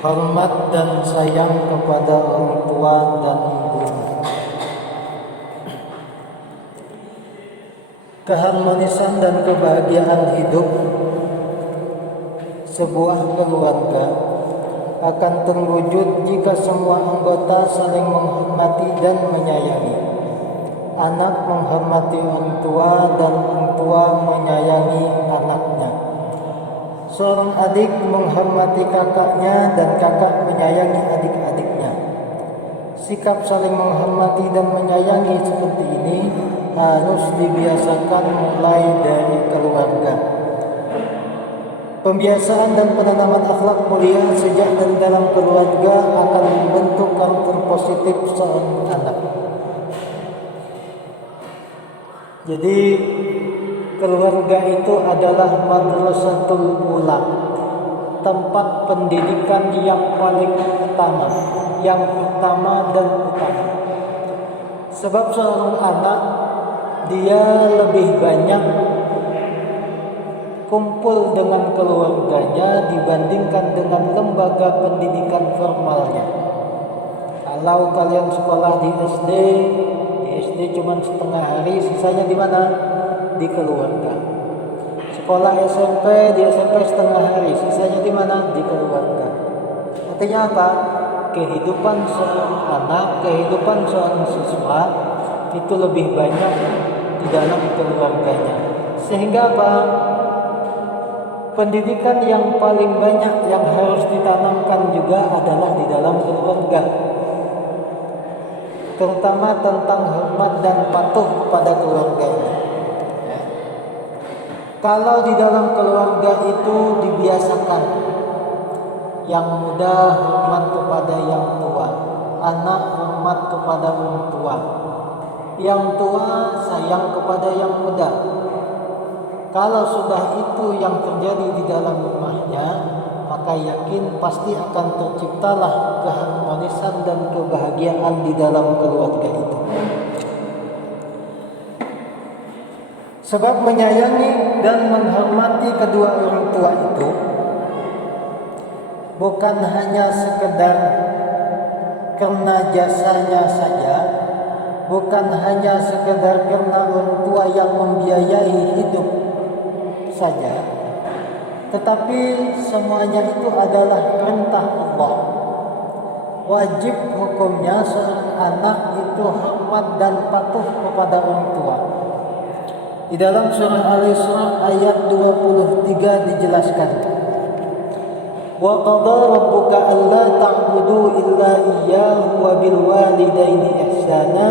hormat dan sayang kepada orang tua dan ibu. Keharmonisan dan kebahagiaan hidup sebuah keluarga akan terwujud jika semua anggota saling menghormati dan menyayangi. Anak menghormati orang tua dan orang tua menyayangi anaknya. Seorang adik menghormati kakaknya dan kakak menyayangi adik-adiknya. Sikap saling menghormati dan menyayangi seperti ini harus dibiasakan mulai dari keluarga. Pembiasaan dan penanaman akhlak mulia sejak dari dalam keluarga akan membentuk karakter positif seorang anak. Jadi keluarga itu adalah madrasatul ula, tempat pendidikan yang paling utama, yang utama dan utama. Sebab seorang anak dia lebih banyak kumpul dengan keluarganya dibandingkan dengan lembaga pendidikan formalnya. Kalau kalian sekolah di SD cuma setengah hari, sisanya di mana? Di keluarga. Sekolah di SMP setengah hari, sisanya di mana? Di keluarga. Artinya apa? Kehidupan seorang anak, kehidupan seorang siswa itu lebih banyak di dalam keluarganya. Sehingga apa? Pendidikan yang paling banyak yang harus ditanamkan juga adalah di dalam keluarga, terutama tentang hormat dan patuh kepada keluarganya. Kalau di dalam keluarga itu dibiasakan yang muda hormat kepada yang tua, anak hormat kepada orang tua, yang tua sayang kepada yang muda. Kalau sudah itu yang terjadi di dalam rumahnya, maka yakin pasti akan terciptalah keharmonisan dan kebahagiaan di dalam keluarga itu. Sebab menyayangi dan menghormati kedua orang tua itu bukan hanya sekedar karena jasanya saja, bukan hanya sekedar karena orang tua yang membiayai hidup saja, tetapi semuanya itu adalah perintah Allah. Wajib hukumnya seorang anak itu hormat dan patuh kepada orang tua. Di dalam surah Al-Isra ayat 23 dijelaskan, wa qadha rabbuka alla ta'budu illa iyyahu wa bil walidaini ihsana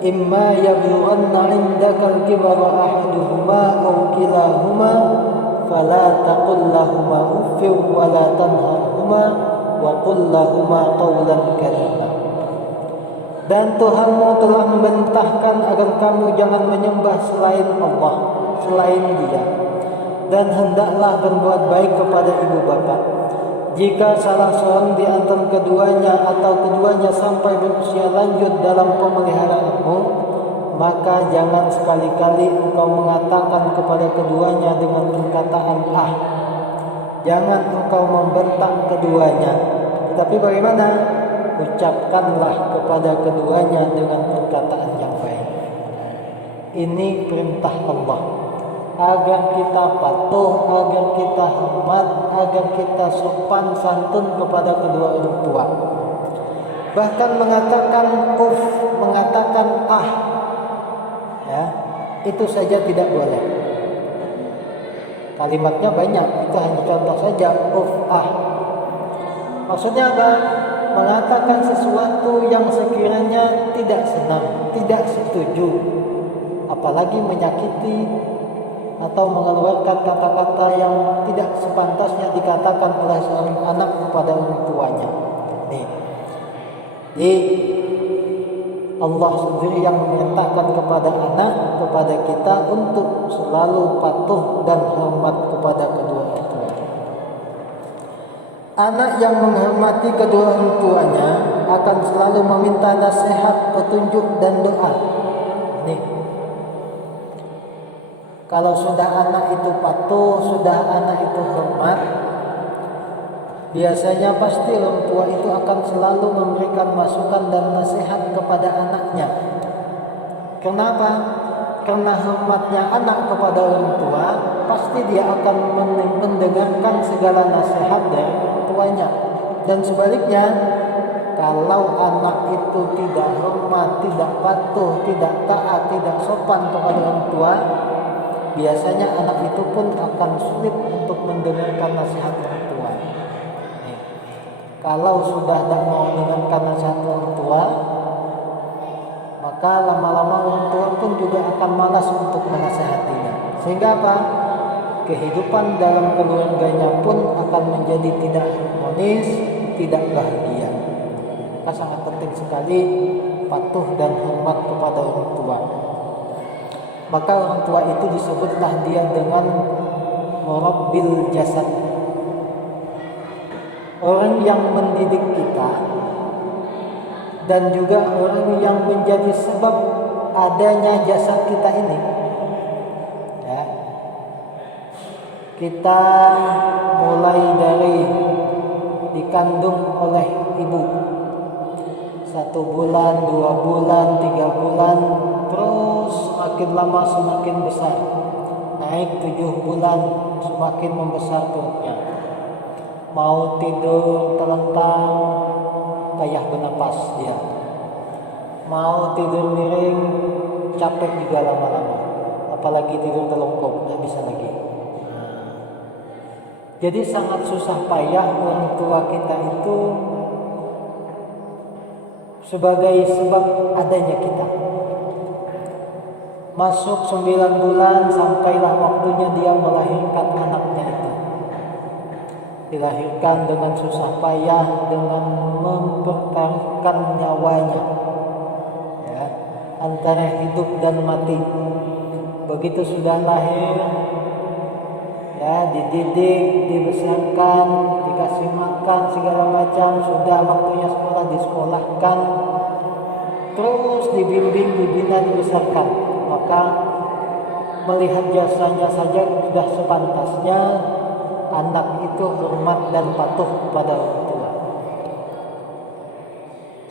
imma yablughanna 'indaka al-kibara ahaduhuma aw kilahuma fala taqul lahumā uffin wa la tanharhumā wa qul lahumā qawlan karīmā. Dan Tuhanmu telah memerintahkan agar kamu jangan menyembah selain Allah, selain Dia, dan hendaklah berbuat baik kepada ibu bapa. Jika salah seorang di antara keduanya atau keduanya sampai berusia lanjut dalam pemeliharaanmu, maka jangan sekali-kali engkau mengatakan kepada keduanya dengan perkataan ah. Jangan engkau membentak keduanya. Tetapi bagaimana? Ucapkanlah kepada keduanya dengan perkataan yang baik. Ini perintah Allah, agar kita patuh, agar kita hormat, agar kita sopan santun kepada kedua orang tua. Bahkan mengatakan mengatakan ah, ya, itu saja tidak boleh. Kalimatnya banyak, itu hanya contoh saja, ah. Maksudnya apa? Mengatakan sesuatu yang sekiranya tidak senang, tidak setuju, apalagi menyakiti atau mengeluarkan kata-kata yang tidak sepantasnya dikatakan oleh seorang anak kepada orang tuanya. Jadi Allah sendiri yang memerintahkan kepada anak, kepada kita untuk selalu patuh dan hormat kepada kedua orang tua. Anak yang menghormati kedua orang tuanya akan selalu meminta nasihat, petunjuk dan doa. Kalau sudah anak itu patuh, sudah anak itu hormat, biasanya pasti orang tua itu akan selalu memberikan masukan dan nasihat kepada anaknya. Kenapa? Karena hormatnya anak kepada orang tua, pasti dia akan mendengarkan segala nasihat dari orang tuanya. Dan sebaliknya, kalau anak itu tidak hormat, tidak patuh, tidak taat, tidak sopan kepada orang tua, biasanya anak itu pun akan sulit untuk mendengarkan nasihat orang tua. Kalau sudah tidak mau mendengarkan nasihat orang tua, maka lama-lama orang tua pun juga akan malas untuk menasihatinya. Sehingga apa? Kehidupan dalam keluarganya pun akan menjadi tidak harmonis, tidak bahagia. Maka sangat penting sekali patuh dan hormat kepada orang tua. Maka orang tua itu disebutlah dia dengan murabbil jasad, orang yang mendidik kita dan juga orang yang menjadi sebab adanya jasad kita ini. Ya. Kita mulai dari dikandung oleh ibu, 1 bulan, 2 bulan, 3 bulan, terus semakin lama semakin besar, naik 7 bulan, semakin membesar perutnya. Mau tidur telentang, payah bernapas dia. Mau tidur miring, capek juga lama-lama. Apalagi tidur telungkup, tidak bisa lagi. Jadi sangat susah payah orang tua kita itu sebagai sebab adanya kita. Masuk 9 bulan sampailah waktunya dia melahirkan anaknya itu. Dilahirkan dengan susah payah, dengan mempertaruhkan nyawanya, ya, antara hidup dan mati. Begitu sudah lahir, ya, dididik, dibesarkan, dikasih makan segala macam, sudah waktunya sekolah, disekolahkan, terus dibimbing, dibina, dibesarkan. Maka melihat jasanya saja sudah sepantasnya anak itu hormat dan patuh kepada orang tua.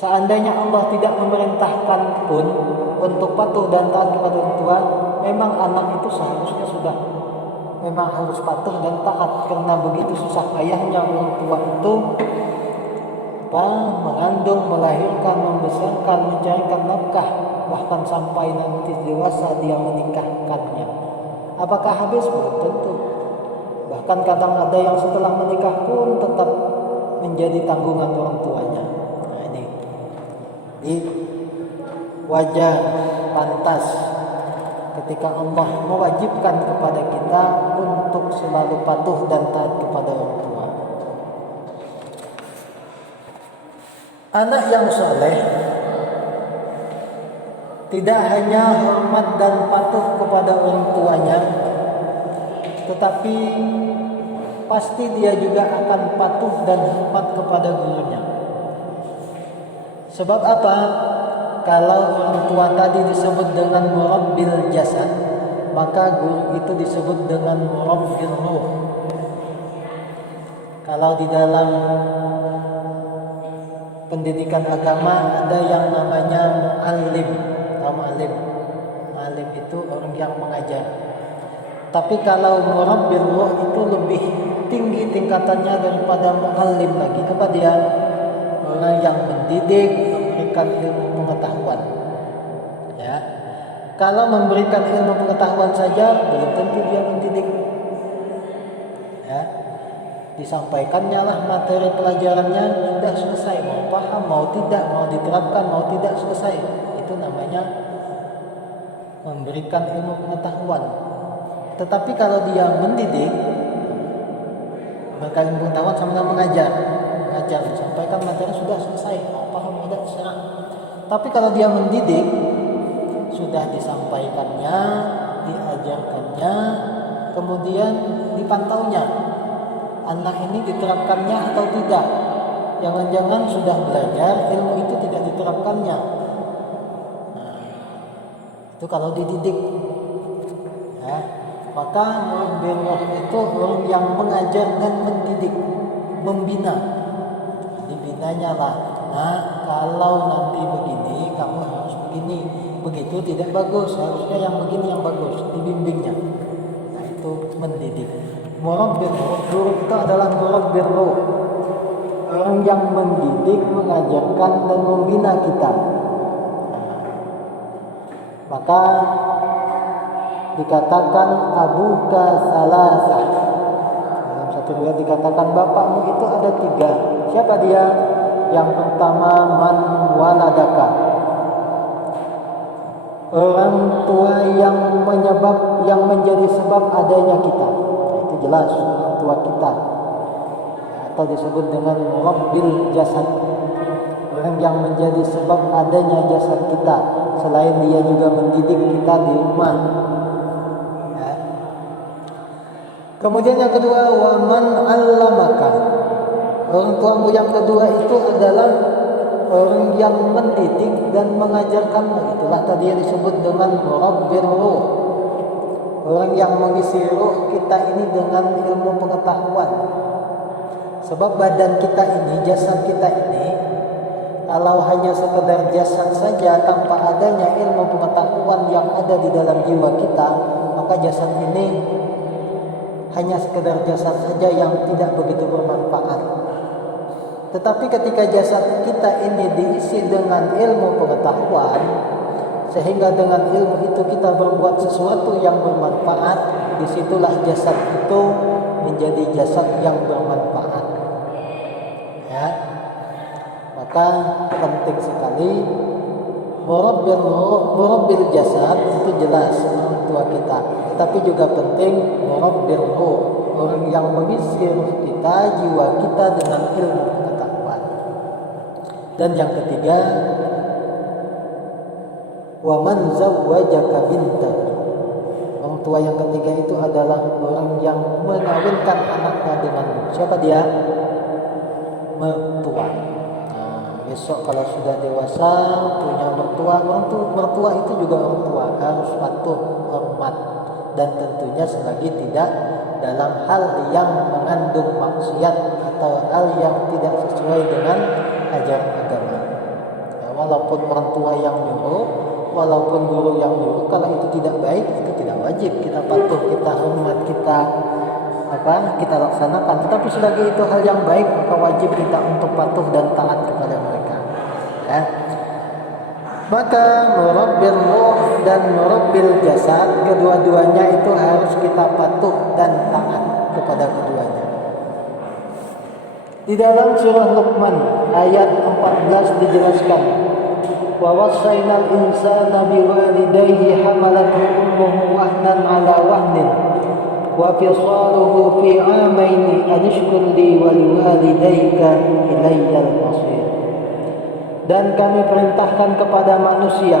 Seandainya Allah tidak memerintahkan pun untuk patuh dan taat kepada orang tua, memang anak itu seharusnya sudah memang harus patuh dan taat, karena begitu susah payahnya orang tua itu mengandung, melahirkan, membesarkan, mencarikan nafkah, bahkan sampai nanti dewasa dia menikahkannya. Apakah habis? Belum tentu. Bahkan kadang ada yang setelah menikah pun tetap menjadi tanggungan orang tuanya. Nah ini wajar, pantas ketika Allah mewajibkan kepada kita untuk selalu patuh dan taat kepada orang tua. Anak yang soleh tidak hanya hormat dan patuh kepada orang tuanya, tetapi pasti dia juga akan patuh dan hormat kepada gurunya. Sebab apa? Kalau orang tua tadi disebut dengan murabbil jasad, maka guru itu disebut dengan murabbil ruh. Kalau di dalam pendidikan agama ada yang namanya mu'allim. Mu'allim itu orang yang mengajar. Tapi kalau murabbil ruh itu lebih tinggi tingkatannya daripada mu'allim lagi. Apa dia? Orang yang mendidik, memberikan ilmu pengetahuan. Ya. Kalau memberikan ilmu pengetahuan saja belum tentu dia mendidik. Ya. Disampaikannya lah materi pelajarannya, sudah selesai, mau paham, mau tidak, mau diterapkan, mau tidak, selesai. Itu namanya memberikan ilmu pengetahuan. Tetapi kalau dia mendidik, memberikan ilmu pengetahuan sama dengan mengajar, disampaikan materi sudah selesai, mau paham, tidak, serah. Tapi kalau dia mendidik, sudah disampaikannya, diajarkannya, kemudian dipantaunya. Anak ini diterapkannya atau tidak. Jangan-jangan sudah belajar, ilmu itu tidak diterapkannya. Nah, itu kalau dididik. Ya, maka murabbil ruh itu orang yang mengajar dan mendidik. membina. Dibinanya lah, nah kalau nanti begini kamu harus begini, begitu tidak bagus, harusnya yang begini yang bagus, dibimbingnya. Nah itu mendidik. Murabbir guru itu adalah murabbir ruh, orang yang mendidik, mengajarkan dan membina kita. Maka dikatakan abuka salasah. Dalam satu riwayat dikatakan bapakmu itu ada 3. Siapa dia? Yang pertama man waladaka, orang tua yang menjadi sebab adanya kita. Nah, itu jelas orang tua kita, atau disebut dengan murabbil jasad, orang yang menjadi sebab adanya jasad kita. Selain dia juga mendidik kita di rumah. Ya. Kemudian yang kedua, waman allamaka, orang tuamu yang kedua itu adalah orang yang mendidik dan mengajarkanmu. Itulah tadi yang disebut dengan murabbir ruh, orang yang mengisi ruh kita ini dengan ilmu pengetahuan. Sebab badan kita ini, jasad kita ini, kalau hanya sekedar jasad saja tanpa adanya ilmu pengetahuan yang ada di dalam jiwa kita, maka jasad ini hanya sekedar jasad saja yang tidak begitu bermanfaat. Tetapi ketika jasad kita ini diisi dengan ilmu pengetahuan, sehingga dengan ilmu itu kita berbuat sesuatu yang bermanfaat, disitulah jasad itu menjadi jasad yang bermanfaat. Ya. Maka penting sekali murabbil jasad itu jelas orang tua kita, tetapi juga penting murabbil ruh, orang yang mengisi ruh kita, jiwa kita dengan ilmu pengetahuan. Dan yang ketiga, wa man zawwajaka binta, orang tua yang ketiga itu adalah orang yang mengawinkan anaknya denganmu. Siapa dia? Mertua. Besok kalau sudah dewasa punya mertua, mertua itu juga orang tua, harus patuh, hormat, dan tentunya selagi tidak dalam hal yang mengandung maksiat atau hal yang tidak sesuai dengan ajaran agama. Ya, walaupun orang tua yang nyuruh, walaupun guru yang nyuruh, kalau itu tidak baik, itu tidak wajib kita patuh, kita hormat, kita laksanakan. Tetapi selagi itu hal yang baik, maka wajib kita untuk patuh dan taat kepada mereka. Ya. Maka murabbil ruh dan murabbil jasad, kedua-duanya itu harus kita patuh dan taat kepada keduanya. Di dalam surah Luqman ayat 14 dijelaskan, wa wassaynal insana biwalidayhi hamalathu ummuhu wahnan ala wahnin wa fisaluhu fi 'amaini an ishkur li wa liwalidayka ilayyal masir. Dan kami perintahkan kepada manusia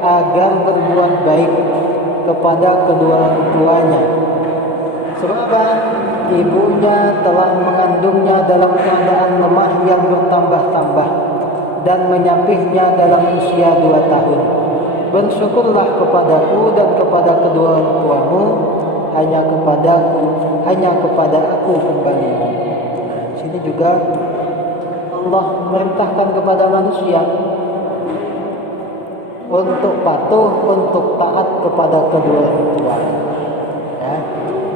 agar berbuat baik kepada kedua orang tuanya, sebab ibunya telah mengandungnya dalam keadaan lemah yang bertambah-tambah dan menyapihnya dalam usia 2 tahun. Bersyukurlah kepadaku dan kepada kedua orang tuamu, hanya kepada aku kembali. Di sini juga Allah merintahkan kepada manusia untuk patuh, untuk taat kepada kedua orang tua. Ya.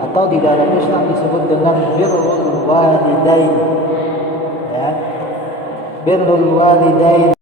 Atau di dalam Islam disebut dengan birrul walidain. Ya. Birrul walidain